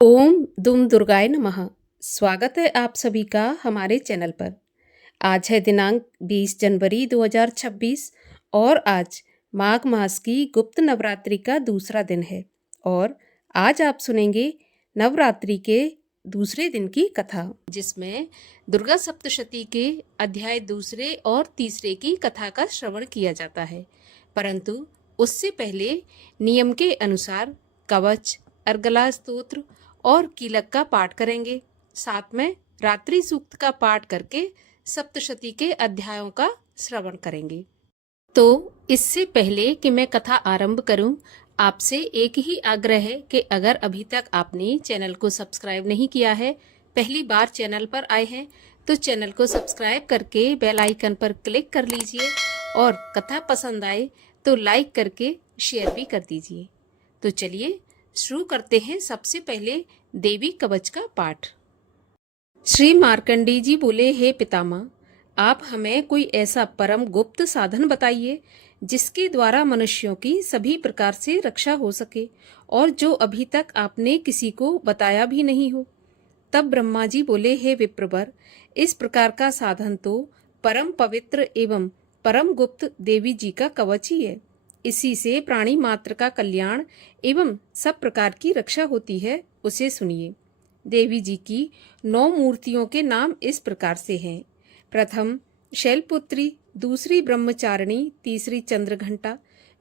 ओम दुम दुर्गाय नमः। स्वागत है आप सभी का हमारे चैनल पर। आज है दिनांक 20 जनवरी 2026 और आज माघ मास की गुप्त नवरात्रि का दूसरा दिन है। और आज आप सुनेंगे नवरात्रि के दूसरे दिन की कथा, जिसमें दुर्गा सप्तशती के अध्याय दूसरे और तीसरे की कथा का श्रवण किया जाता है। परंतु उससे पहले नियम के अनुसार कवच, अर्गला स्तोत्र और कीलक का पाठ करेंगे। साथ में रात्रि सूक्त का पाठ करके सप्तशती के अध्यायों का श्रवण करेंगे। तो इससे पहले कि मैं कथा आरंभ करूं, आपसे एक ही आग्रह है कि अगर अभी तक आपने चैनल को सब्सक्राइब नहीं किया है, पहली बार चैनल पर आए हैं, तो चैनल को सब्सक्राइब करके बेल आइकन पर क्लिक कर लीजिए और कथा पसंद आए तो लाइक करके शेयर भी कर दीजिए। तो चलिए शुरू करते हैं। सबसे पहले देवी कवच का पाठ। श्री मार्कंडेय जी बोले, हे पितामह, आप हमें कोई ऐसा परम गुप्त साधन बताइए जिसके द्वारा मनुष्यों की सभी प्रकार से रक्षा हो सके और जो अभी तक आपने किसी को बताया भी नहीं हो। तब ब्रह्मा जी बोले, हे विप्रवर, इस प्रकार का साधन तो परम पवित्र एवं परम गुप्त देवी जी का कवच ही है। इसी से प्राणी मात्र का कल्याण एवं सब प्रकार की रक्षा होती है। उसे सुनिए। देवी जी की 9 मूर्तियों के नाम इस प्रकार से हैं। प्रथम शैलपुत्री, दूसरी ब्रह्मचारिणी, तीसरी चंद्रघंटा,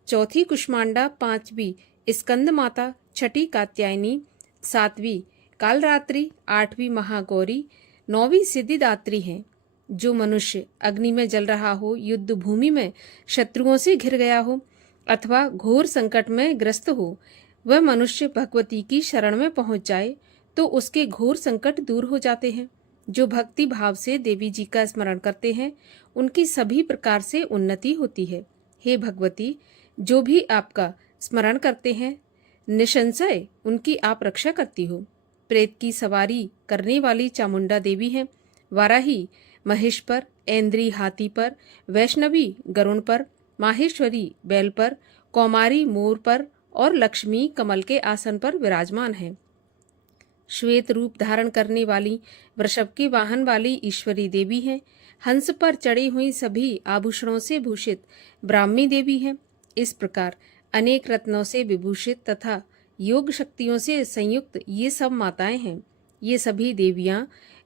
चौथी कुष्मांडा, पांचवी स्कंद माता, छठी कात्यायनी, सातवीं कालरात्रि, आठवीं महागौरी, 9वीं सिद्धिदात्री हैं। जो मनुष्य अग्नि में जल रहा हो, युद्ध भूमि में शत्रुओं से घिर गया हो अथवा घोर संकट में ग्रस्त हो, वह मनुष्य भगवती की शरण में पहुंच जाए तो उसके घोर संकट दूर हो जाते हैं। जो भक्ति भाव से देवी जी का स्मरण करते हैं, उनकी सभी प्रकार से उन्नति होती है। हे भगवती, जो भी आपका स्मरण करते हैं, निसंशय उनकी आप रक्षा करती हो। प्रेत की सवारी करने वाली चामुंडा देवी हैं। वाराही महेश पर, ऐन्द्री हाथी पर, वैष्णवी गरुण पर, माहेश्वरी बैल पर, कौमारी मोर पर और लक्ष्मी कमल के आसन पर विराजमान है। श्वेत रूप धारण करने वाली वृषभ के वाहन वाली ईश्वरी देवी हैं। हंस पर चढ़ी हुई सभी आभूषणों से भूषित ब्राह्मी देवी हैं। इस प्रकार अनेक रत्नों से विभूषित तथा योग शक्तियों से संयुक्त ये सब माताएं हैं। ये सभी देवियां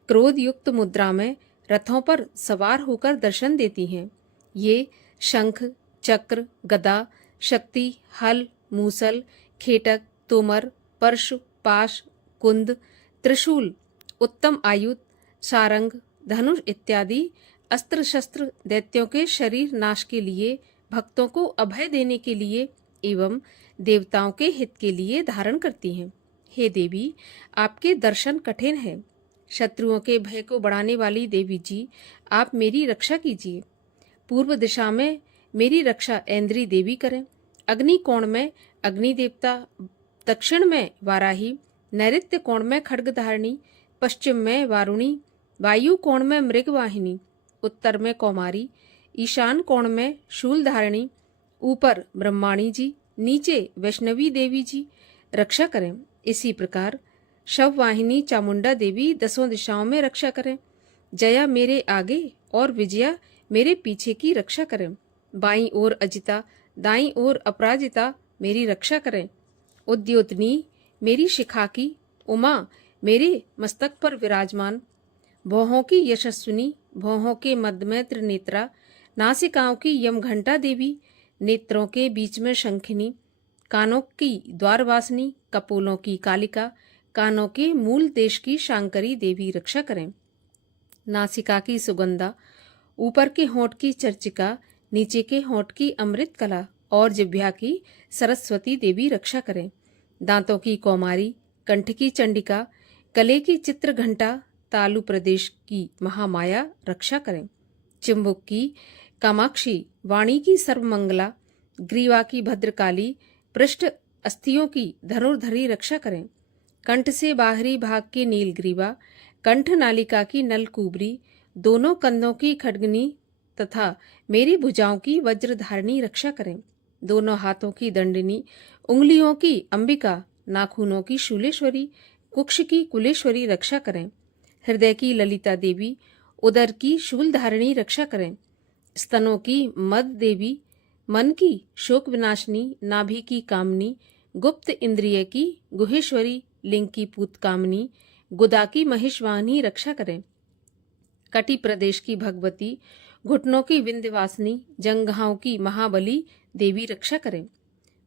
क्रोध युक्त मुद्रा में रथों पर सवार होकर दर्शन देती हैं। ये शंख, चक्र, गदा, शक्ति, हल, मूसल, खेटक, तोमर, परशु, पाश, कुंद, त्रिशूल, उत्तम आयुध, सारंग, धनुष इत्यादि अस्त्र शस्त्र दैत्यों के शरीर नाश के लिए, भक्तों को अभय देने के लिए एवं देवताओं के हित के लिए धारण करती हैं। हे देवी, आपके दर्शन कठिन है। शत्रुओं के भय को बढ़ाने वाली देवी जी, आप मेरी रक्षा कीजिए। पूर्व दिशा में मेरी रक्षा ऐन्द्री देवी करें। अग्नि कोण में अग्नि देवता, दक्षिण में वाराही, नैऋत्य कोण में खड्गधारिणी, पश्चिम में वारुणी, वायु कोण में मृगवाहिनी, उत्तर में कौमारी, ईशान कोण में शूलधारिणी, ऊपर ब्रह्माणी जी, नीचे वैष्णवी देवी जी रक्षा करें। इसी प्रकार शववाहिनी चामुंडा देवी 10 दिशाओं में रक्षा करें। जया मेरे आगे और विजया मेरे पीछे की रक्षा करें। बाईं ओर अजिता, दाईं ओर अपराजिता मेरी रक्षा करें। उद्योतनी मेरी शिखा की, उमा मेरे मस्तक पर विराजमान, भौहों की यशस्विनी, भौहों के मध्य में त्रिनेत्रा, नासिकाओं की यमघंटा देवी, नेत्रों के बीच में शंखिनी, कानों की द्वारवासिनी, कपोलों की कालिका, कानों के मूल देश की शांकरी देवी रक्षा करें। नासिका की सुगंधा, ऊपर के होंठ की चर्चिका, नीचे के होंठ की अमृत कला और जिह्वा की सरस्वती देवी रक्षा करें। दांतों की कौमारी, कंठ की चंडिका, गले की चित्र घंटा, तालु प्रदेश की महामाया रक्षा करें। चिंबुक की कामाक्षी, वाणी की सर्वमंगला, ग्रीवा की भद्रकाली, पृष्ठ अस्थियों की धनुर्धरी रक्षा करें। कंठ से बाहरी भाग की नीलग्रीवा, कंठ नालिका की नलकूबरी, दोनों कंधों की खड्गनी तथा मेरी भुजाओं की वज्रधारिणी रक्षा करें। दोनों हाथों की दंडिनी, उंगलियों की अंबिका, नाखूनों की शूलेश्वरी, कुक्ष की कुलेश्वरी रक्षा करें। हृदय की ललिता देवी, उदर की शूलधारिणी रक्षा करें। स्तनों की मद देवी, मन की शोक विनाशिनी, नाभि की कामनी, गुप्त इंद्रिय की गुहेश्वरी, लिंग की पूत कामनी, गुदा की महेशवाहिनी रक्षा करें। कटी प्रदेश की भगवती, घुटनों की विंध्यवासिनी, जंघाओं की महाबली देवी रक्षा करें।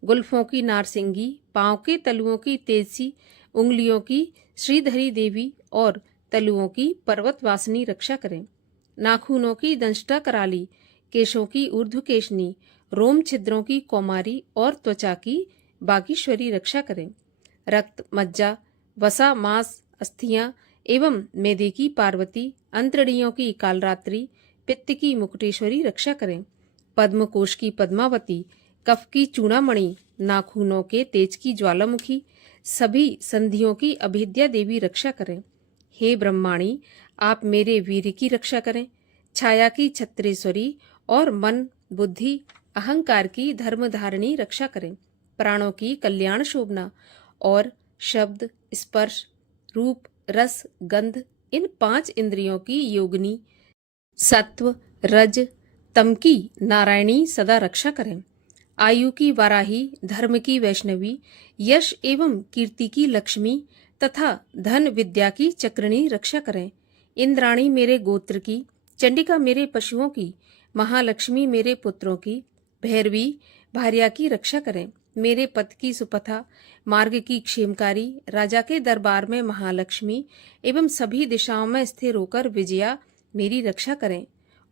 गुल्फों की नारसिंगी, पांव के तलुओं की तेजसी, उंगलियों की श्रीधरी देवी और तलुओं की पर्वतवासिनी रक्षा करें। नाखूनों की दंष्टा कराली, केशों की ऊर्ध्वकेशनी, रोम छिद्रों की कौमारी और त्वचा की बागीश्वरी रक्षा करें। रक्त, मज्जा, वसा, मांस, अस्थियां एवं मेदे की पार्वती, अंतड़ियों की कालरात्रि, पित्त की मुकुटेश्वरी रक्षा करें। पद्मकोश की पद्मावती, कफ की चूड़ामणि, नाखूनों के तेज की ज्वालामुखी, सभी संधियों की अभेद्या देवी रक्षा करें। हे ब्रह्माणी, आप मेरे वीर की रक्षा करें। छाया की छत्रेश्वरी और मन, बुद्धि, अहंकार की धर्मधारिणी रक्षा करें। प्राणों की कल्याण शोभना और शब्द, स्पर्श, रूप, रस, गंध, इन 5 इंद्रियों की योगिनी, सत्व, रज, तम की नारायणी सदा रक्षा करें। आयु की वाराही, धर्म की वैष्णवी, यश एवं कीर्ति की लक्ष्मी तथा धन विद्या की चक्रिणी रक्षा करें। इंद्राणी मेरे गोत्र की, चंडिका मेरे पशुओं की, महालक्ष्मी मेरे पुत्रों की, भैरवी भार्या की रक्षा करें। मेरे पथ की सुपथा, मार्ग की क्षेमकारी, राजा के दरबार में महालक्ष्मी एवं सभी दिशाओं में स्थिर होकर विजया मेरी रक्षा करें।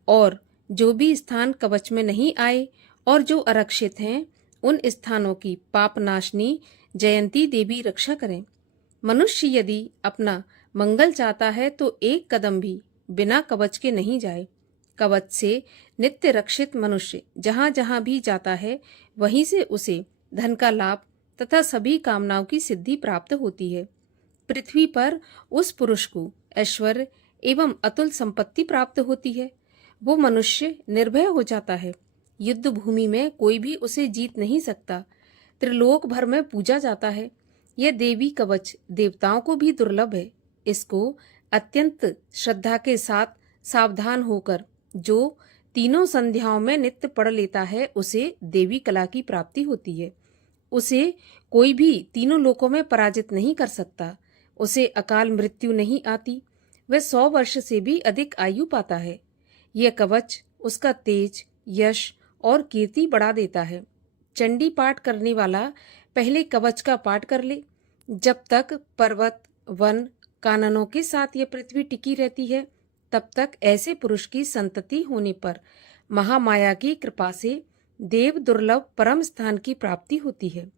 और जो भी स्थान कवच में नहीं आए और जो आरक्षित हैं, उन स्थानों की पापनाशनी जयंती देवी रक्षा करें। मनुष्य यदि अपना मंगल चाहता है तो एक कदम भी बिना कवच के नहीं जाए। कवच से नित्य रक्षित मनुष्य जहाँ जहाँ भी जाता है, वहीं से उसे धन का लाभ तथा सभी कामनाओं की सिद्धि प्राप्त होती है। पृथ्वी पर उस पुरुष को ऐश्वर्य एवं अतुल संपत्ति प्राप्त होती है। वो मनुष्य निर्भय हो जाता है। युद्ध भूमि में कोई भी उसे जीत नहीं सकता। त्रिलोक भर में पूजा जाता है। यह देवी कवच देवताओं को भी दुर्लभ है। इसको अत्यंत श्रद्धा के साथ सावधान होकर जो तीनों संध्याओं में नित्य पढ़ लेता है, उसे देवी कला की प्राप्ति होती है। उसे कोई भी तीनों लोकों में पराजित नहीं कर सकता। उसे अकाल मृत्यु नहीं आती। वह 100 वर्ष से भी अधिक आयु पाता है। यह कवच उसका तेज, यश और कीर्ति बढ़ा देता है। चंडी पाठ करने वाला पहले कवच का पाठ कर ले। जब तक पर्वत, वन, काननों के साथ यह पृथ्वी टिकी रहती है, तब तक ऐसे पुरुष की संतति होने पर महामाया की कृपा से देव दुर्लभ परम स्थान की प्राप्ति होती है।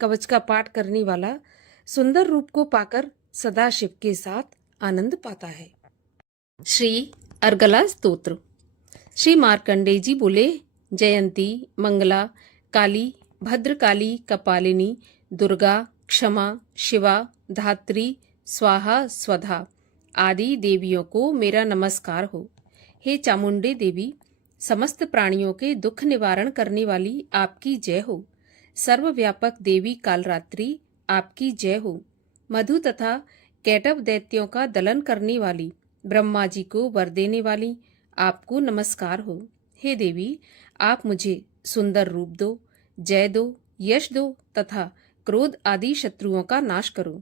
कवच का पाठ करने वाला सुंदर रूप को पाकर सदा शिव के साथ आनंद पाता है। श्री अर्गला स्तोत्र। श्री मार्कंडेय जी बोले, जयंती, मंगला, काली, भद्रकाली, कपालिनी, दुर्गा, क्षमा, शिवा, धात्री, स्वाहा, स्वधा आदि देवियों को मेरा नमस्कार हो। हे चामुंडे देवी, समस्त प्राणियों के दुख निवारण करने वाली आपकी जय हो। सर्वव्यापक देवी कालरात्रि, आपकी जय हो। मधु तथा कैटव दैत्यों का दलन करने वाली, ब्रह्मा जी को वर देने वाली, आपको नमस्कार हो। हे देवी, आप मुझे सुंदर रूप दो, जय दो, यश दो तथा क्रोध आदि शत्रुओं का नाश करो।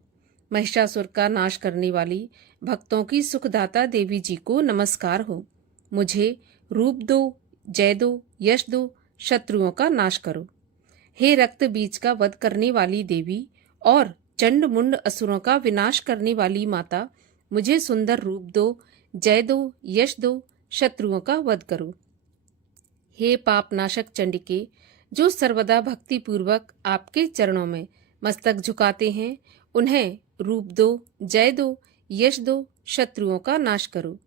महिषासुर का नाश करने वाली, भक्तों की सुखदाता देवी जी को नमस्कार हो। मुझे रूप दो, जय दो, यश दो, शत्रुओं का नाश करो। हे रक्त बीज का वध करने वाली देवी और चंड मुंड असुरों का विनाश करने वाली माता, मुझे सुंदर रूप दो, जय दो, यश दो, शत्रुओं का वध करो। हे पाप नाशक चंडिके, जो सर्वदा भक्ति पूर्वक आपके चरणों में मस्तक झुकाते हैं, उन्हें रूप दो, जय दो, यश दो, शत्रुओं का नाश करो।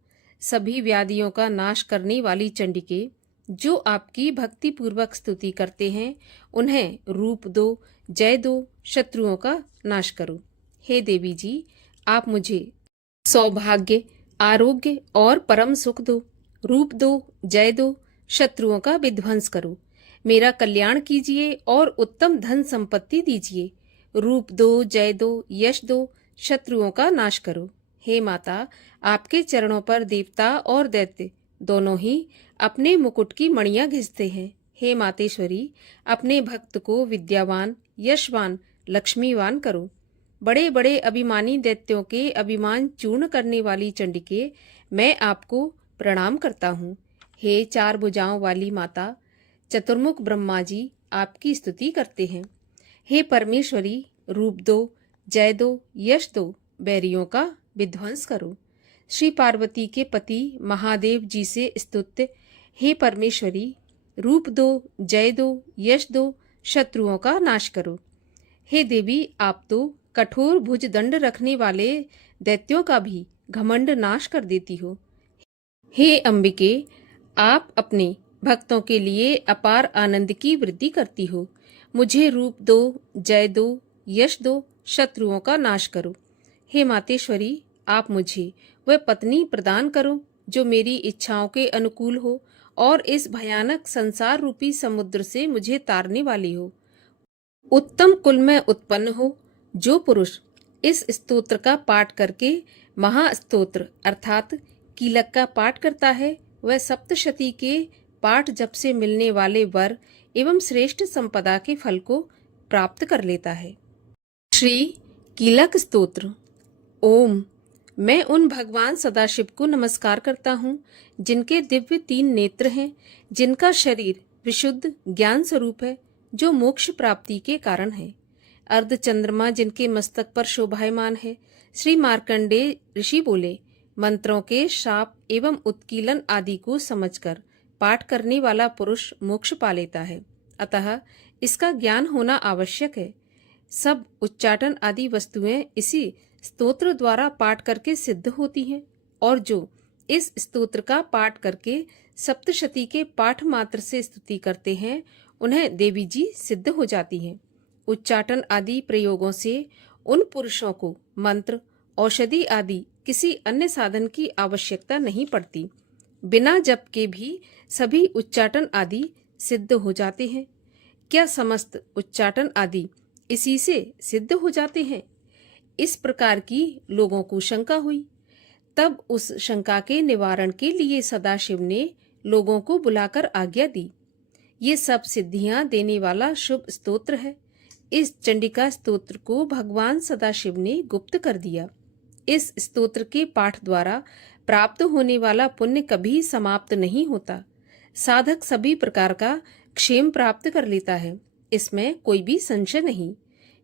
सभी व्याधियों का नाश करने वाली चंडिके, जो आपकी भक्ति पूर्वक स्तुति करते हैं, उन्हें रूप दो, जय दो, शत्रुओं का नाश करो। हे देवी जी, आप मुझे सौभाग्य, आरोग्य और परम सुख दो। रूप दो, जय दो, शत्रुओं का विध्वंस करो। मेरा कल्याण कीजिए और उत्तम धन संपत्ति दीजिए। रूप दो, जय दो, यश दो, शत्रुओं का नाश करो। हे माता, आपके चरणों पर देवता और दैत्य दोनों ही अपने मुकुट की मणियां घिसते हैं। हे मातेश्वरी, अपने भक्त को विद्यावान, यशवान, लक्ष्मीवान करो। बड़े बड़े अभिमानी दैत्यों के अभिमान चूर्ण करने वाली चंडिके, मैं आपको प्रणाम करता हूँ। हे चार भुजाओं वाली माता, चतुर्मुख ब्रह्मा जी आपकी स्तुति करते हैं। हे परमेश्वरी, रूप दो, जय दो, यश दो, बैरियों का विध्वंस करो। श्री पार्वती के पति महादेव जी से स्तुत्य, हे परमेश्वरी, रूप दो, जय दो, यश दो, शत्रुओं का नाश करो। हे देवी, आप तो कठोर भुज दंड रखने वाले दैत्यों का भी घमंड नाश कर देती हो। हे अंबिके, आप अपने भक्तों के लिए अपार आनंद की वृद्धि करती हो। मुझे रूप दो, जय दो, यश दो, शत्रुओं का नाश करो। हे मातेश्वरी, आप मुझे वह पत्नी प्रदान करो जो मेरी इच्छाओं के अनुकूल हो और इस भयानक संसार रूपी समुद्र से मुझे तारने वाली हो। उत्तम कुल में उत्पन्न हो। जो पुरुष इस स्तोत्र का पाठ करके महास्तोत्र अर्थात कीलक का पाठ करता है, वह सप्तशती के पाठ जप से मिलने वाले वर एवं श्रेष्ठ संपदा के फल को प्राप्त कर लेता है। श्री कीलक स्तोत्र। ओम। मैं उन भगवान सदाशिव को नमस्कार करता हूँ जिनके दिव्य 3 नेत्र हैं, जिनका शरीर विशुद्ध ज्ञान स्वरूप है, जो मोक्ष प्राप्ति के कारण है। अर्ध चंद्रमा जिनके मस्तक पर शोभायमान है। श्री मार्कंडेय ऋषि बोले, मंत्रों के शाप एवं उत्कीलन आदि को समझकर पाठ करने वाला पुरुष मोक्ष पा लेता है, अतः इसका ज्ञान होना आवश्यक है। सब उच्चाटन आदि वस्तुएं इसी स्तोत्र द्वारा पाठ करके सिद्ध होती हैं, और जो इस स्तोत्र का पाठ करके सप्तशती के पाठ मात्र से स्तुति करते हैं, उन्हें देवी जी सिद्ध हो जाती हैं। उच्चाटन आदि प्रयोगों से उन पुरुषों को मंत्र, औषधि आदि किसी अन्य साधन की आवश्यकता नहीं पड़ती। बिना जप के भी सभी उच्चाटन आदि सिद्ध हो जाते हैं। क्या समस्त उच्चाटन आदि इसी से सिद्ध हो जाते हैं? इस प्रकार की लोगों को शंका हुई। तब उस शंका के निवारण के लिए सदाशिव ने लोगों को बुलाकर आज्ञा दी। ये सब सिद्धियां देने वाला शुभ स्तोत्र है। इस चंडिका स्तोत्र को भगवान सदाशिव ने गुप्त कर दिया। इस स्तोत्र के पाठ द्वारा प्राप्त होने वाला पुण्य कभी समाप्त नहीं होता। साधक सभी प्रकार का क्षेम प्राप्त कर लेता है, इसमें कोई भी संशय नहीं।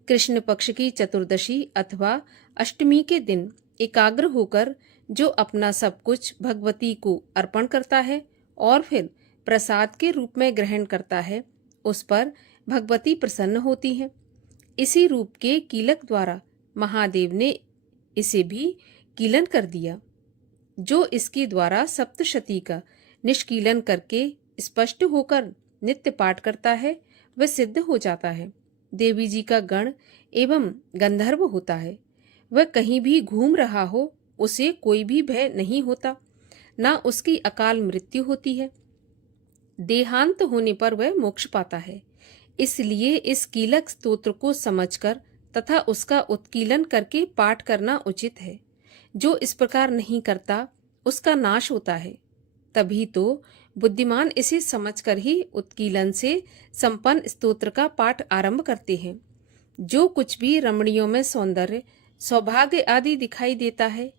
कृष्ण पक्ष की चतुर्दशी अथवा अष्टमी के दिन एकाग्र होकर जो अपना सब कुछ भगवती को अर्पण करता है और फिर प्रसाद के रूप में ग्रहण करता है, उस पर भगवती प्रसन्न होती हैं। इसी रूप के कीलक द्वारा महादेव ने इसे भी कीलन कर दिया। जो इसके द्वारा सप्तशती का निष्कीलन करके स्पष्ट होकर नित्य पाठ करता है, वह सिद्ध हो जाता है। देवी जी का गण एवं गंधर्व होता है। वह कहीं भी घूम रहा हो, उसे कोई भी भय नहीं होता, ना उसकी अकाल मृत्यु होती है। देहांत होने पर वह मोक्ष पाता है। इसलिए इस कीलक स्तोत्र को समझकर तथा उसका उत्कीलन करके पाठ करना उचित है। जो इस प्रकार नहीं करता, उसका नाश होता है। तभी तो बुद्धिमान इसे समझकर ही उत्कीलन से संपन्न स्तोत्र का पाठ आरंभ करते हैं। जो कुछ भी रमणियों में सौंदर्य, सौभाग्य आदि दिखाई देता है,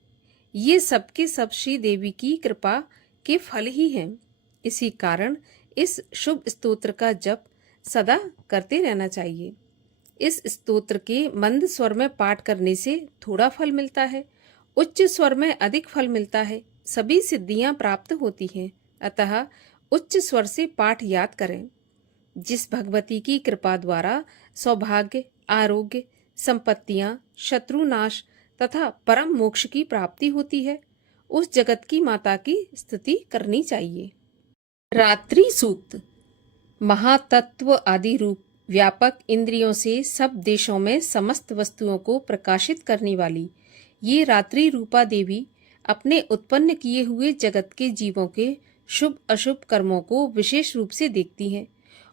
ये सबके सब श्री देवी की कृपा के फल ही हैं। इसी कारण इस शुभ स्तोत्र का जप सदा करते रहना चाहिए। इस स्तोत्र के मंद स्वर में पाठ करने से थोड़ा फल मिलता है, उच्च स्वर में अधिक फल मिलता है। सभी सिद्धियां प्राप्त होती हैं, अतः उच्च स्वर से पाठ याद करें। जिस भगवती की कृपा द्वारा सौभाग्य, आरोग्य, संपत्तियां, शत्रुनाश तथा परम मोक्ष की प्राप्ति होती है, उस जगत की माता की स्तुति करनी चाहिए। रात्रि सूक्त। महातत्व आदि रूप व्यापक इंद्रियों से सब देशों में समस्त वस्तुओं को प्रकाशित करने वाली ये रात्रि रूपा देवी अपने उत्पन्न किए हुए जगत के जीवों के शुभ अशुभ कर्मों को विशेष रूप से देखती हैं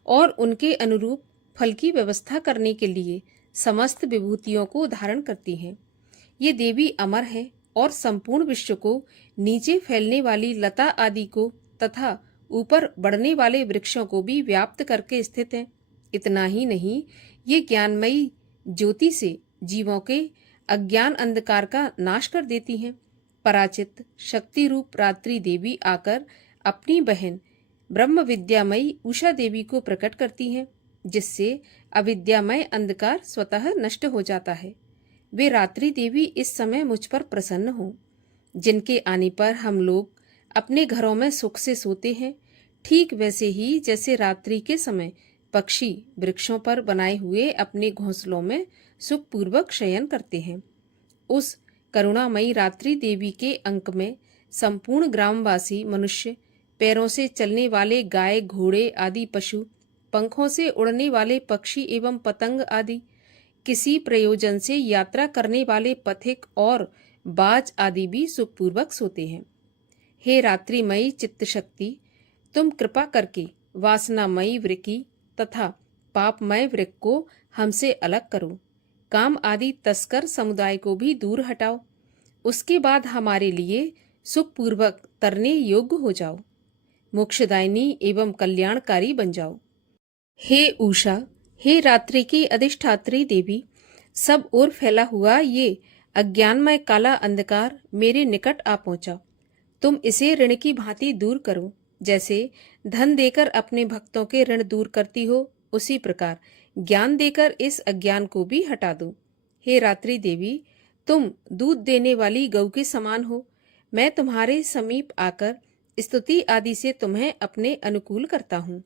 और उनके अनुरूप फल की व्यवस्था करने के लिए समस्त विभूतियों को धारण करती हैं। ये देवी अमर है और संपूर्ण विश्व को नीचे फैलने वाली लता आदि को तथा ऊपर बढ़ने वाले वृक्षों को भी व्याप्त करके स्थित है। इतना ही नहीं, ये ज्ञानमयी ज्योति से जीवों के अज्ञान अंधकार का नाश कर देती हैं। पराचित शक्ति रूप रात्रि देवी आकर अपनी बहन ब्रह्म विद्यामयी उषा देवी को प्रकट करती हैं, जिससे अविद्यामय अंधकार स्वतः नष्ट हो जाता है। वे रात्रि देवी इस समय मुझ पर प्रसन्न हो, जिनके आने पर हम लोग अपने घरों में सुख से सोते हैं, ठीक वैसे ही जैसे रात्रि के समय पक्षी वृक्षों पर बनाए हुए अपने घोंसलों में सुखपूर्वक शयन करते हैं। उस करुणामयी रात्रि देवी के अंक में संपूर्ण ग्रामवासी मनुष्य, पैरों से चलने वाले गाय घोड़े आदि पशु, पंखों से उड़ने वाले पक्षी एवं पतंग आदि, किसी प्रयोजन से यात्रा करने वाले पथिक और बाज आदि भी सुखपूर्वक सोते हैं। हे रात्रिमयी चित्त शक्ति, तुम कृपा करके वासनामयी वृक्की तथा पापमय वृक्क को हमसे अलग करो। काम आदि तस्कर समुदाय को भी दूर हटाओ। उसके बाद हमारे लिए सुखपूर्वक तरने योग्य हो जाओ। मोक्षदायिनी एवं कल्याणकारी बन जाओ। हे उषा, हे रात्रि की अधिष्ठात्री देवी, सब ओर फैला हुआ ये अज्ञानमय काला अंधकार मेरे निकट आ पहुंचा। तुम इसे ऋण की भांति दूर करो। जैसे धन देकर अपने भक्तों के ऋण दूर करती हो, उसी प्रकार ज्ञान देकर इस अज्ञान को भी हटा दो। हे रात्रि देवी, तुम दूध देने वाली गौ के समान हो। मैं तुम्हारे समीप आकर स्तुति आदि से तुम्हें अपने अनुकूल करता हूँ।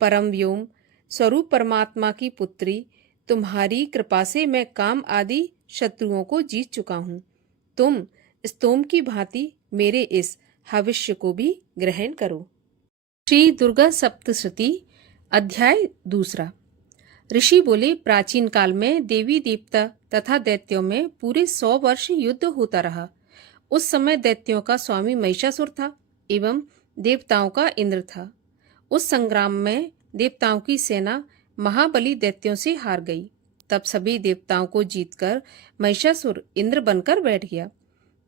परम व्योम स्वरूप परमात्मा की पुत्री, तुम्हारी कृपा से मैं काम आदि शत्रुओं को जीत चुका हूँ। तुम स्तोम की भांति मेरे इस हविष्य को भी ग्रहण करो। श्री दुर्गा सप्तशती अध्याय दूसरा। ऋषि बोले, प्राचीन काल में देवी देवता तथा दैत्यों में पूरे 100 वर्ष युद्ध होता रहा। उस समय दैत्यों का स्वामी महिषासुर था एवं देवताओं का इंद्र था। उस संग्राम में देवताओं की सेना महाबली दैत्यों से हार गई। तब सभी देवताओं को जीतकर महिषासुर इंद्र बनकर बैठ गया।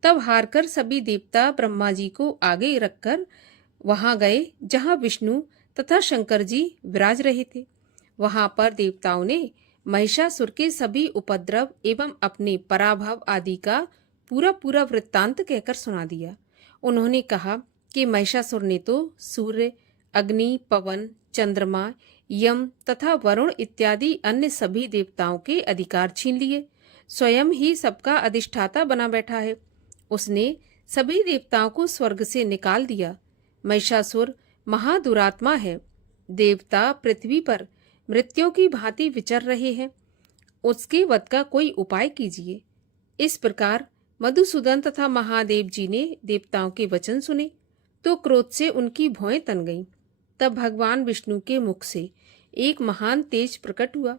तब हारकर सभी देवता ब्रह्मा जी को आगे रखकर वहां गए जहां विष्णु तथा शंकर जी विराज रहे थे। वहां पर देवताओं ने महिषासुर के सभी उपद्रव एवं अपने पराभव आदि का पूरा पूरा वृत्तांत कहकर सुना दिया। उन्होंने कहा कि महिषासुर ने तो सूर्य, अग्नि, पवन, चंद्रमा, यम तथा वरुण इत्यादि अन्य सभी देवताओं के अधिकार छीन लिए, स्वयं ही सबका अधिष्ठाता बना बैठा है। उसने सभी देवताओं को स्वर्ग से निकाल दिया। महिषासुर महादुरात्मा है। देवता पृथ्वी पर मृत्यों की भांति विचर रहे हैं। उसके वध का कोई उपाय कीजिए। इस प्रकार मधुसूदन तथा महादेव जी ने देवताओं के वचन सुने तो क्रोध से उनकी भौएं तन गईं। तब भगवान विष्णु के मुख से एक महान तेज प्रकट हुआ।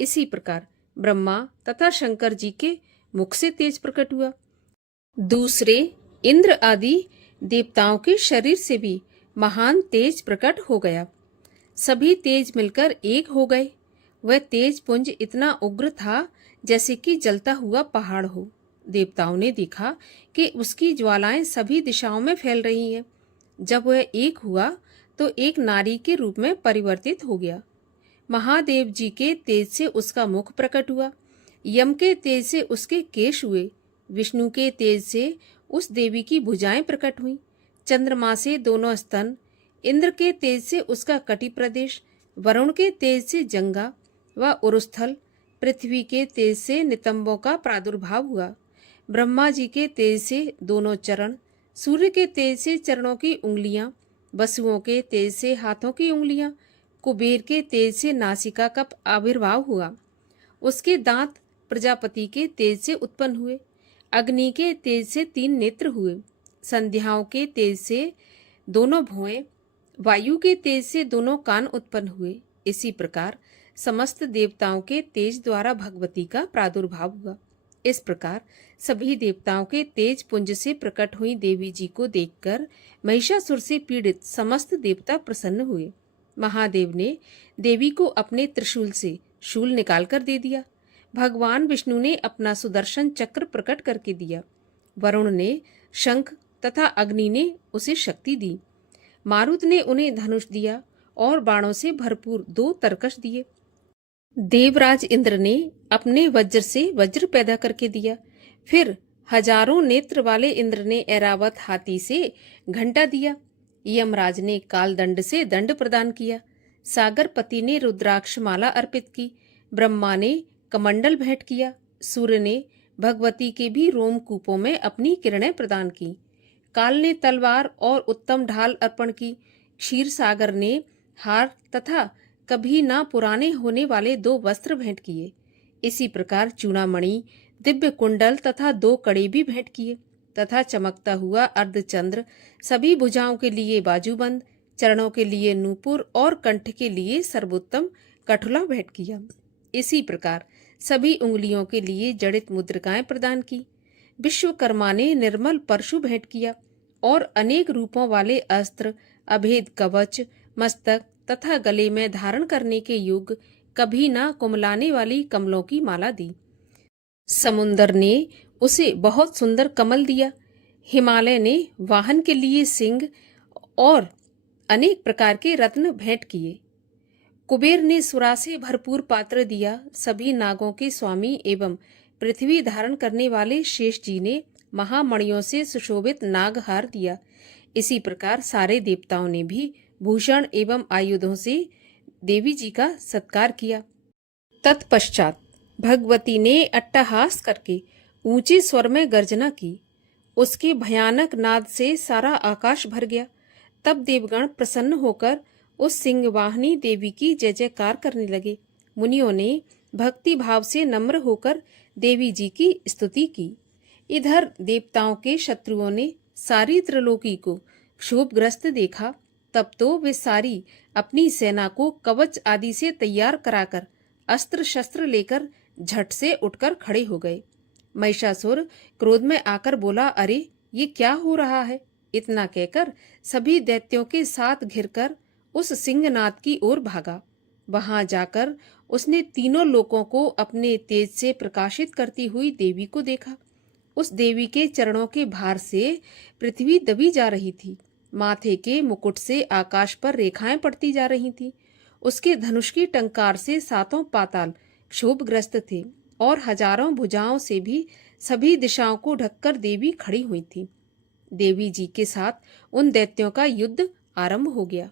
इसी प्रकार ब्रह्मा तथा शंकर जी के मुख से तेज प्रकट हुआ। दूसरे इंद्र आदि देवताओं के शरीर से भी महान तेज प्रकट हो गया। सभी तेज मिलकर एक हो गए। वह तेज पुंज इतना उग्र था जैसे कि जलता हुआ पहाड़ हो। देवताओं ने देखा कि उसकी ज्वालाएं सभी दिशाओं में फैल रही हैं। जब वह एक हुआ तो एक नारी के रूप में परिवर्तित हो गया। महादेव जी के तेज से उसका मुख प्रकट हुआ। यम के तेज से उसके केश हुए। विष्णु के तेज से उस देवी की भुजाएं प्रकट हुईं। चंद्रमा से दोनों स्तन, इंद्र के तेज से उसका कटि प्रदेश, वरुण के तेज से जंगा व उरुस्थल, पृथ्वी के तेज से नितंबों का प्रादुर्भाव हुआ। ब्रह्मा जी के तेज से दोनों चरण, सूर्य के तेज से चरणों की उंगलियां, वसुओं के तेज से हाथों की उंगलियां, कुबेर के तेज से नासिका का आविर्भाव हुआ। उसके दांत प्रजापति के तेज से उत्पन्न हुए। अग्नि के तेज से 3 नेत्र हुए। संध्याओं के तेज से दोनों भौएं, वायु के तेज से दोनों कान उत्पन्न हुए। इसी प्रकार समस्त देवताओं के तेज द्वारा भगवती का प्रादुर्भाव हुआ। इस प्रकार सभी देवताओं के तेज पुंज से प्रकट हुई देवी जी को देखकर महिषासुर से पीड़ित समस्त देवता प्रसन्न हुए। महादेव ने देवी को अपने त्रिशूल से शूल निकाल कर दे दिया। भगवान विष्णु ने अपना सुदर्शन चक्र प्रकट करके दिया। वरुण ने शंख तथा अग्नि ने उसे शक्ति दी। मारुत ने उन्हें धनुष दिया और बाणों से भरपूर 2 तरकश दिए। देवराज इंद्र ने अपने वज्र से वज्र पैदा करके दिया। फिर हजारों नेत्र वाले इंद्र ने ऐरावत हाथी से घंटा दिया। यमराज ने कालदंड से दंड प्रदान किया। सागरपति ने रुद्राक्ष माला अर्पित की। ब्रह्मा ने कमंडल भेंट किया। सूर्य ने भगवती के भी रोमकूपों में अपनी किरणें प्रदान की। काल ने तलवार और उत्तम ढाल अर्पण की। क्षीर सागर ने हार तथा कभी ना पुराने होने वाले 2 वस्त्र भेंट किए। इसी प्रकार चूड़ामणि, दिव्य कुंडल तथा 2 कड़े भी भेंट किए तथा चमकता हुआ अर्धचंद्र, सभी भुजाओं के लिए बाजूबंद, चरणों के लिए नूपुर और कंठ के लिए सर्वोत्तम कठुला भेंट किया। इसी प्रकार सभी उंगलियों के लिए जड़ित मुद्रिकाएं प्रदान की। विश्वकर्मा ने निर्मल परशु भेंट किया और अनेक रूपों वाले अस्त्र, अभेद कवच, मस्तक तथा गले में धारण करने के योग्य कभी ना कुमलाने वाली कमलों की माला दी। समुंदर ने उसे बहुत सुंदर कमल दिया। हिमालय ने वाहन के लिए सिंह और अनेक प्रकार के रत्न भेंट किए। कुबेर ने सुरा से भरपूर पात्र दिया। सभी नागों के स्वामी एवं पृथ्वी धारण करने वाले शेष जी ने महामणियों से सुशोभित नागहार दिया। इसी प्रकार सारे देवताओं ने भी भूषण एवं आयुधों से देवी जी का सत्कार किया। तत्पश्चात भगवती ने अट्टहास करके ऊंचे स्वर में गर्जना की। उसके भयानक नाद से सारा आकाश भर गया। तब देवगण प्रसन्न होकर उस सिंहवाहिनी देवी की जय जयकार करने लगे। मुनियों ने भक्ति भाव से नम्र होकर देवी जी की स्तुति की। इधर देवताओं के शत्रुओं ने सारी त्रिलोकी को क्षोभग्रस्त देखा। तब तो वे सारी अपनी सेना को कवच आदि से तैयार कराकर अस्त्र शस्त्र लेकर झट से उठकर खड़े हो गए। महिषासुर क्रोध में आकर बोला, अरे ये क्या हो रहा है? इतना कहकर सभी दैत्यों के साथ घिरकर उस सिंहनाद की ओर भागा। वहां जाकर उसने तीनों लोकों को अपने तेज से प्रकाशित करती हुई देवी को देखा। उस देवी के चरणों के भार से पृथ्वी दबी जा रही थी। माथे के मुकुट से आकाश पर रेखाएं पड़ती जा रही थीं। उसके धनुष की टंकार से 7 पाताल क्षोभग्रस्त थे और हजारों भुजाओं से भी सभी दिशाओं को ढककर देवी खड़ी हुई थी। देवी जी के साथ उन दैत्यों का युद्ध आरंभ हो गया।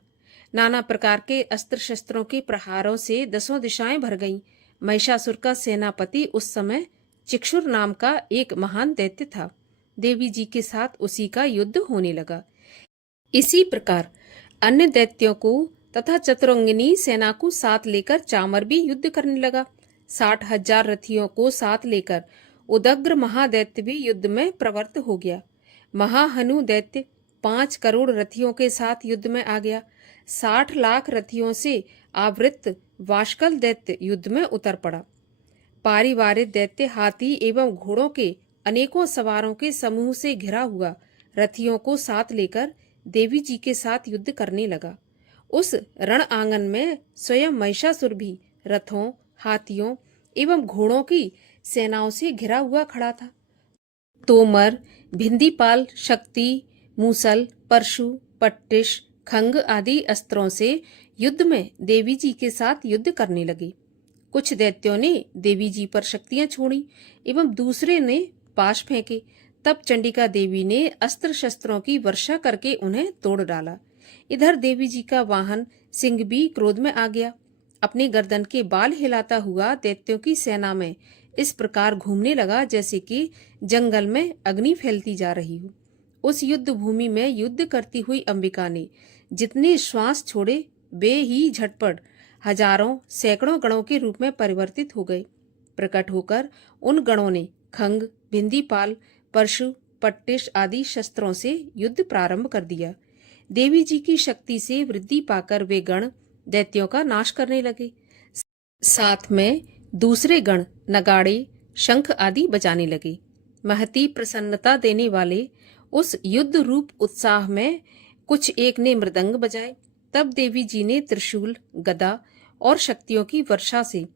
नाना प्रकार के अस्त्र शस्त्रों के प्रहारों से 10 दिशाएं भर गईं। महिषासुर का सेनापति उस समय चिक्षुर नाम का एक महान दैत्य था। देवी जी के साथ उसी का युद्ध होने लगा। इसी प्रकार अन्य दैत्यों को तथा चतुरंगिनी सेना को साथ लेकर चामर भी युद्ध करने लगा। 60,000 रथियों को साथ लेकर उदग्र महादैत्य भी युद्ध में प्रवृत्त हो गया। महाहनु दैत्य 5 करोड़ रथियों के साथ युद्ध में आ गया। 60 लाख रथियों से आवृत्त वाशकल दैत्य युद्ध में उतर पड़ा। पारिवारिक दैत्य हाथी एवं घोड़ों के अनेकों सवारों के समूह से घिरा हुआ रथियों को साथ लेकर देवी जी के साथ युद्ध करने लगा। उस रण आंगन में स्वयं महिषासुर भी रथों, हाथियों एवं घोड़ों की सेनाओं से घिरा हुआ खड़ा था। तोमर, भिंदीपाल, शक्ति, मूसल, परशु, पट्टिश, खंग आदि अस्त्रों से युद्ध में देवी जी के साथ युद्ध करने लगे। कुछ दैत्यों ने देवी जी पर शक्तियां छोड़ी एवं दूसरे ने पाश फेंके। तब चंडिका देवी ने अस्त्र शस्त्रों की वर्षा करके उन्हें तोड़ डाला। इधर देवी जी का वाहन सिंह भी क्रोध में आ गया। अपने गर्दन के बाल हिलाता हुआ दैत्यों की सेना में इस प्रकार घूमने लगा जैसे कि जंगल में अग्नि फैलती जा रही हो। उस युद्ध भूमि में युद्ध करती हुई अंबिका ने जितने श्वास छोड़े वे ही झटपट हजारों सैकड़ों गणों के रूप में परिवर्तित हो गए। प्रकट होकर उन गणों ने खंग, भिंदीपाल, परशु, पट्टिश आदि शस्त्रों से युद्ध प्रारंभ कर दिया। देवी जी की शक्ति से वृद्धि पाकर वे गण दैत्यों का नाश करने लगे। साथ में दूसरे गण नगाड़े, शंख आदि बजाने लगे। महती प्रसन्नता देने वाले उस युद्ध रूप उत्साह में कुछ एक ने मृदंग बजाए। तब देवी जी ने त्रिशूल, गदा और शक्तियों की वर्षा से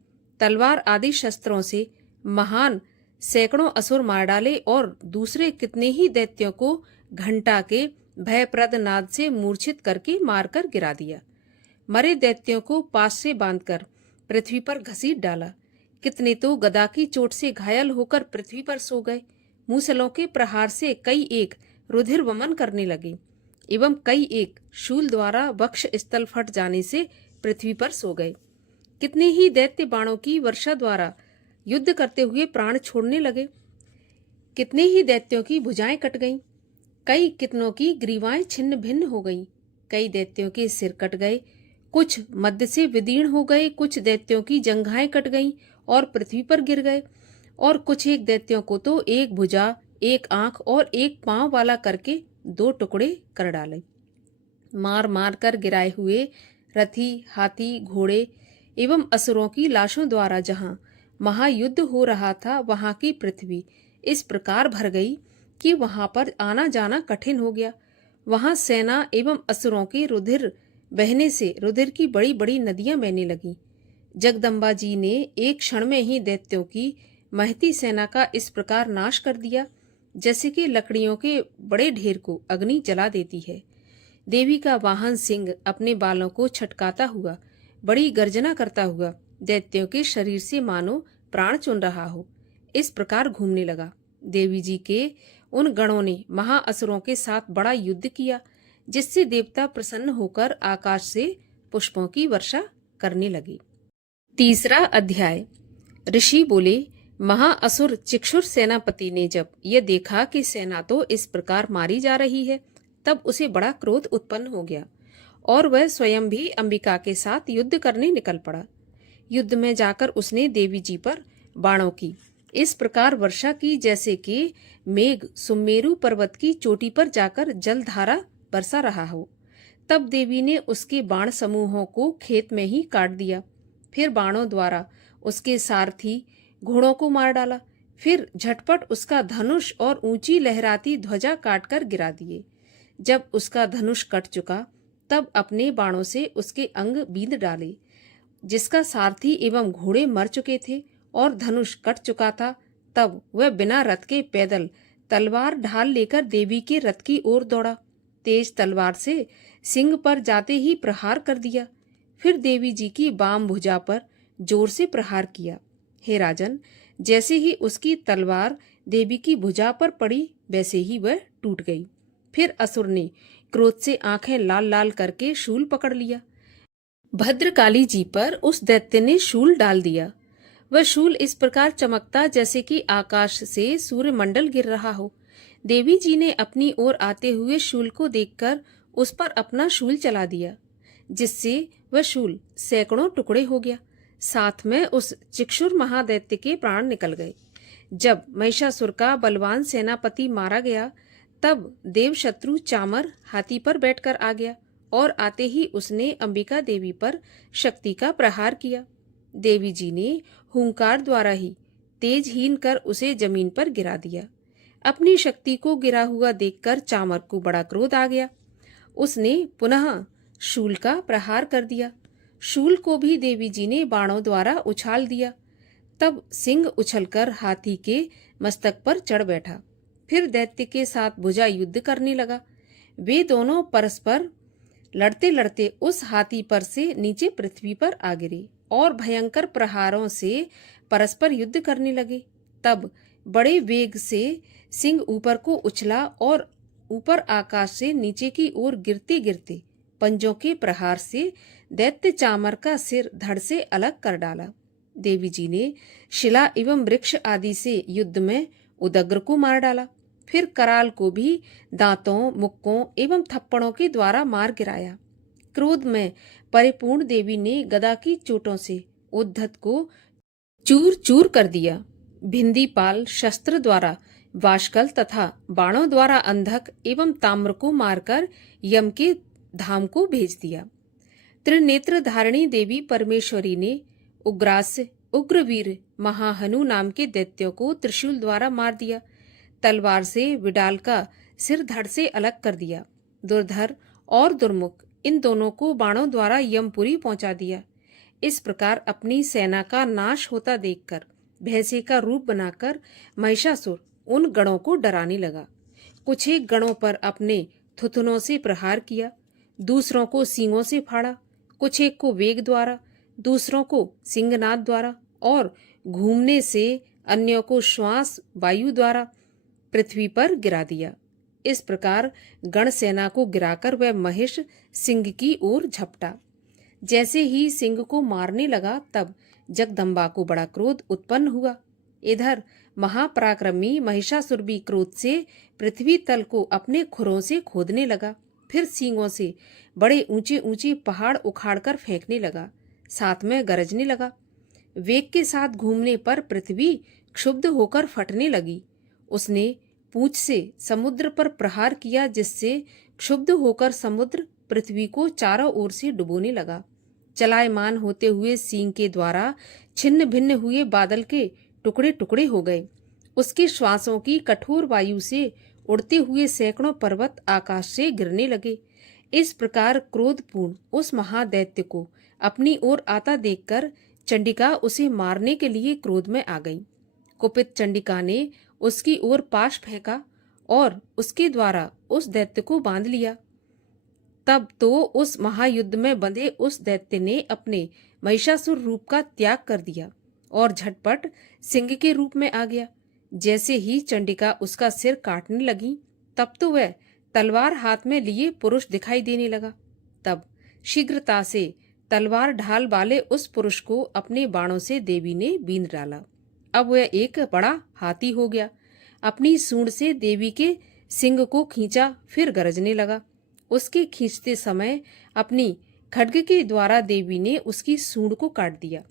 तलवार आदि शस्त्रों से महान सैकड़ों असुर मार डाले और दूसरे कितने ही दैत्यों को घंटा के भयप्रद नाद से मूर्छित करके मारकर गिरा दिया। मरे दैत्यों को पास से बांधकर पृथ्वी पर घसीट डाला। कितने तो गदा की चोट से घायल होकर पृथ्वी पर सो गए। मूसलों के प्रहार से कई एक रुधिर वमन करने लगे एवं कई एक शूल द्वारा वक्ष स्थल फट जाने से पृथ्वी पर सो गए। कितने ही दैत्य बाणों की वर्षा द्वारा युद्ध करते हुए प्राण छोड़ने लगे। कितने ही दैत्यों की भुजाएं कट गईं। कई कितनों की ग्रीवाएं छिन्न भिन्न हो गईं। कई दैत्यों के सिर कट गए, कुछ मध्य से विदीर्ण हो गए, कुछ दैत्यों की जंघाएं कट गईं और पृथ्वी पर गिर गए, और कुछ एक दैत्यों को तो एक भुजा, एक आंख और एक पांव वाला करके 2 टुकड़े कर डाले। मार मार कर गिराए हुए रथी, हाथी, घोड़े एवं असुरों की लाशों द्वारा जहां महायुद्ध हो रहा था, वहां की पृथ्वी इस प्रकार भर गई कि वहां पर आना जाना कठिन हो गया। वहां सेना एवं असुरों के रुधिर बहने से रुधिर की बड़ी बड़ी नदियां बहने लगीं। जगदम्बा जी ने एक क्षण में ही दैत्यों की महती सेना का इस प्रकार नाश कर दिया जैसे कि लकड़ियों के बड़े ढेर को अग्नि जला देती है। देवी का वाहन सिंह अपने बालों को छटकाता हुआ, बड़ी गर्जना करता हुआ दैत्यों के शरीर से मानो प्राण चुन रहा हो, इस प्रकार घूमने लगा। देवी जी के उन गणों ने महाअसुरों के साथ बड़ा युद्ध किया, जिससे देवता प्रसन्न होकर आकाश से पुष्पों की वर्षा करने लगे। 3 अध्याय। ऋषि बोले, महाअसुर चिक्षुर सेनापति ने जब यह देखा कि सेना तो इस प्रकार मारी जा रही है, तब उसे बड़ा क्रोध उत्पन्न हो गया और वह स्वयं भी अंबिका के साथ युद्ध करने निकल पड़ा। युद्ध में जाकर उसने देवी जी पर बाणों की इस प्रकार वर्षा की जैसे कि मेघ सुमेरु पर्वत की चोटी पर जाकर जलधारा बरसा रहा हो। तब देवी ने उसके बाण समूहों को खेत में ही काट दिया। फिर बाणों द्वारा उसके सारथी घोड़ों को मार डाला। फिर झटपट उसका धनुष और ऊंची लहराती ध्वजा काटकर गिरा दिए। जब उसका धनुष कट चुका, तब अपने बाणों से उसके अंग बींध डाले। जिसका सारथी एवं घोड़े मर चुके थे और धनुष कट चुका था, तब वह बिना रथ के पैदल तलवार ढाल लेकर देवी के रथ की ओर दौड़ा। तेज तलवार से सिंह पर जाते ही प्रहार कर दिया। फिर देवी जी की बाम भुजा पर जोर से प्रहार किया। हे राजन, जैसे ही उसकी तलवार देवी की भुजा पर पड़ी, वैसे ही वह टूट गई। फिर असुर ने क्रोध से आंखें लाल लाल करके शूल पकड़ लिया। भद्रकाली जी पर उस दैत्य ने शूल डाल दिया। वह शूल इस प्रकार चमकता जैसे कि आकाश से सूर्यमंडल गिर रहा हो। देवी जी ने अपनी ओर आते हुए शूल को देखकर उस पर अपना शूल चला दिया, जिससे वह शूल सैकड़ों टुकड़े हो गया। साथ में उस चिक्षुर महादैत्य के प्राण निकल गए। जब महिषासुर का बलवान सेनापति मारा गया, तब देवशत्रु चामर हाथी पर बैठकर आ गया और आते ही उसने अंबिका देवी पर शक्ति का प्रहार किया। देवी जी ने हुंकार द्वारा ही तेजहीन कर उसे जमीन पर गिरा दिया। अपनी शक्ति को गिरा हुआ देखकर चामर को बड़ा क्रोध आ गया। उसने पुनः शूल का प्रहार कर दिया। शूल को भी देवी जी ने बाणों द्वारा उछाल दिया। तब सिंह उछलकर हाथी के मस्तक पर चढ़ बैठा। फिर दैत्य के साथ भुजा युद्ध करने लगा। वे दोनों परस्पर लड़ते लड़ते उस हाथी पर से नीचे पृथ्वी पर आ गिरे और भयंकर प्रहारों से परस्पर युद्ध करने लगे। तब बड़े वेग से सिंह ऊपर को उछला और ऊपर आकाश से नीचे की ओर गिरते गिरते पंजों के प्रहार से दैत्य चामर का सिर धड़ से अलग कर डाला। देवी जी ने शिला एवं वृक्ष आदि से युद्ध में उदग्र को मार डाला। फिर कराल को भी दांतों, मुक्कों एवं थप्पड़ों के द्वारा मार गिराया। क्रोध में परिपूर्ण देवी ने गदा की चोटों से उद्धत को चूर चूर कर दिया। भिंदीपाल शस्त्र द्वारा वाशकल तथा बाणों द्वारा अंधक एवं ताम्र को मारकर यम के धाम को भेज दिया। त्रिनेत्र धारिणी देवी परमेश्वरी ने उग्रास्य, उग्रवीर, महाहनु नाम के दैत्यों को त्रिशूल द्वारा मार दिया। तलवार से विडाल का सिर धड़ से अलग कर दिया। दुर्धर और दुर्मुख इन दोनों को बाणों द्वारा यमपुरी पहुंचा दिया। इस प्रकार अपनी सेना का नाश होता देखकर भैंसे का रूप बनाकर महिषासुर उन गणों को डराने लगा। कुछ एक गणों पर अपने थुथुनों से प्रहार किया, दूसरों को सींगों से फाड़ा, कुछ एक को वेग द्वारा, दूसरों को सिंहनाद द्वारा और घूमने से अन्यों को श्वास वायु द्वारा पृथ्वी पर गिरा दिया। इस प्रकार गण सेना को गिराकर वह महिष सिंह की ओर झपटा। जैसे ही सिंह को मारने लगा तब जगदम्बा को बड़ा क्रोध उत्पन्न हुआ। इधर महापराक्रमी महिषासुर भी क्रोध से पृथ्वी तल को अपने खुरों से खोदने लगा, फिर सींगों से बड़े ऊंचे ऊंचे पहाड़ उखाड़कर फेंकने लगा, साथ में गरजने लगा। वेग के साथ घूमने पर पृथ्वी क्षुब्ध होकर फटने लगी। उसने पूंछ से समुद्र पर प्रहार किया, जिससे क्षुब्ध होकर समुद्र पृथ्वी को चारों ओर से डुबोने लगा। चलायमान होते हुए सींग के द्वारा छिन्न भिन्न हुए बादल के टुकड़े टुकड़े हो गए। उसके श्वासों की कठोर वायु से उड़ते हुए सैकड़ों पर्वत आकाश से गिरने लगे। इस प्रकार क्रोधपूर्ण उस महादैत्य को अपनी ओर आता देखकर चंडिका उसे मारने के लिए क्रोध में आ गई। कुपित चंडिका ने उसकी ओर पाश फेंका और उसके द्वारा उस दैत्य को बांध लिया। तब तो उस महायुद्ध में बंधे उस दैत्य ने अपने महिषासुर रूप का त्याग कर दिया और झटपट सिंह के रूप में आ गया। जैसे ही चंडिका उसका सिर काटने लगी तब तो वह तलवार हाथ में लिए पुरुष दिखाई देने लगा। तब शीघ्रता से तलवार ढाल वाले उस पुरुष को अपने बाणों से देवी ने बींध डाला। अब वह एक बड़ा हाथी हो गया। अपनी सूंड से देवी के सिंग को खींचा, फिर गरजने लगा। उसके खींचते समय अपनी खड्ग के द्वारा देवी ने उसकी सूंड को काट दिया।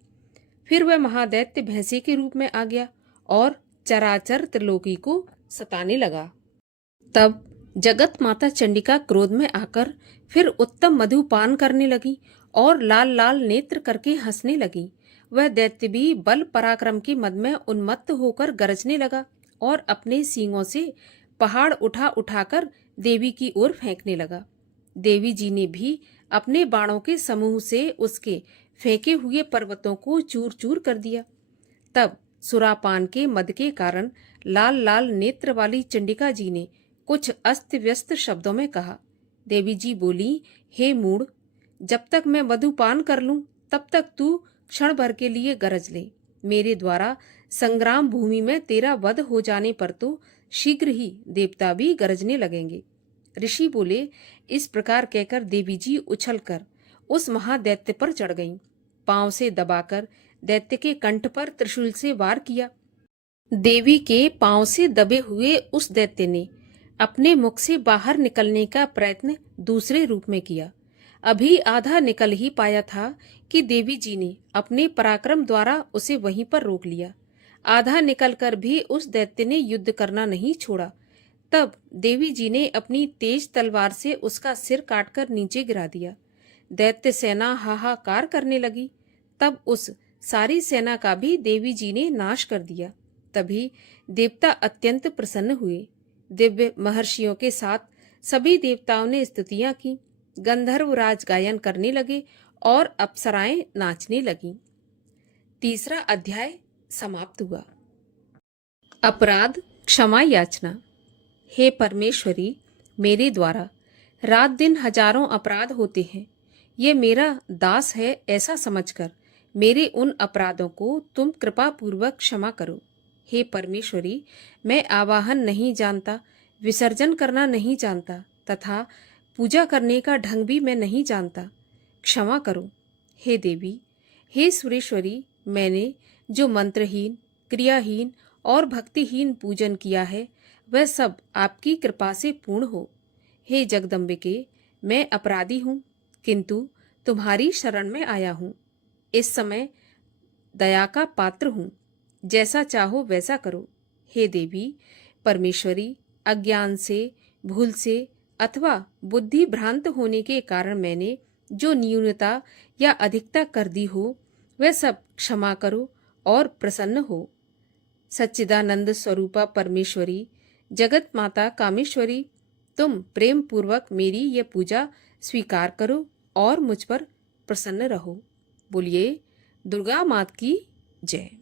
फिर वह महादैत्य भैंसे के रूप में आ गया और चराचर त्रिलोकी को सताने लगा। तब जगत माता चंडिका क्रोध में आकर फिर उत्तम मधुपान करने लगी और लाल लाल नेत्र करके हंसने लगी। वह दैत्य भी बल पराक्रम के मद में उन्मत्त होकर गरजने लगा और अपने सींगों से पहाड़ उठा उठाकर देवी की ओर फेंकने लगा। देवी जी ने भी अपने बाणों के समूह से उसके फेंके हुए पर्वतों को चूर चूर कर दिया। तब सुरापान के मद के कारण लाल लाल नेत्र वाली चंडिका जी ने कुछ अस्त व्यस्त शब्दों में कहा। देवी जी बोली, हे मूढ़, जब तक मैं मधुपान कर लूं तब तक तू क्षण भर के लिए गरज ले। मेरे द्वारा संग्राम भूमि में तेरा वध हो जाने पर तो शीघ्र ही देवता भी गरजने लगेंगे। ऋषि बोले। इस प्रकार कहकर देवी जी उछलकर उस महादैत्य पर चढ़ गईं। पांव से दबाकर दैत्य के कंठ पर त्रिशूल से वार किया। देवी के पांव से दबे हुए उस दैत्य ने अपने मुख से बाहर निकलने का प्रयत्न दूसरे रूप में किया। अभी आधा निकल ही पाया था कि देवी जी ने अपने पराक्रम द्वारा उसे वहीं पर रोक लिया। आधा निकलकर भी उस दैत्य ने युद्ध करना नहीं छोड़ा। तब देवी जी ने अपनी तेज तलवार से उसका सिर काटकर नीचे गिरा दिया। दैत्य सेना हाहाकार करने लगी। तब उस सारी सेना का भी देवी जी ने नाश कर दिया। तभी देवता अत्यंत प्रसन्न हुए। दिव्य महर्षियों के साथ सभी देवताओं ने स्तुतियां की। गंधर्व राज गायन करने लगे और अप्सराएं नाचने लगीं। तीसरा अध्याय समाप्त हुआ। अपराध क्षमा याचना। हे परमेश्वरी, मेरे द्वारा रात दिन हजारों अपराध होते हैं। ये मेरा दास है ऐसा समझकर मेरे उन अपराधों को तुम कृपा पूर्वक क्षमा करो। हे परमेश्वरी, मैं आवाहन नहीं जानता, विसर्जन करना नहीं जानता तथा पूजा करने का ढंग भी मैं नहीं जानता। क्षमा करो। हे देवी, हे सुरेश्वरी, मैंने जो मंत्रहीन, क्रियाहीन और भक्तिहीन पूजन किया है वह सब आपकी कृपा से पूर्ण हो। हे जगदम्बिके, मैं अपराधी हूँ, किंतु तुम्हारी शरण में आया हूँ। इस समय दया का पात्र हूँ, जैसा चाहो वैसा करो। हे देवी परमेश्वरी, अज्ञान से, भूल से अथवा बुद्धि भ्रांत होने के कारण मैंने जो न्यूनता या अधिकता कर दी हो वह सब क्षमा करो और प्रसन्न हो। सच्चिदानंद स्वरूपा परमेश्वरी, जगत माता कामेश्वरी, तुम प्रेम पूर्वक मेरी यह पूजा स्वीकार करो और मुझ पर प्रसन्न रहो। बोलिए दुर्गा मात की जय।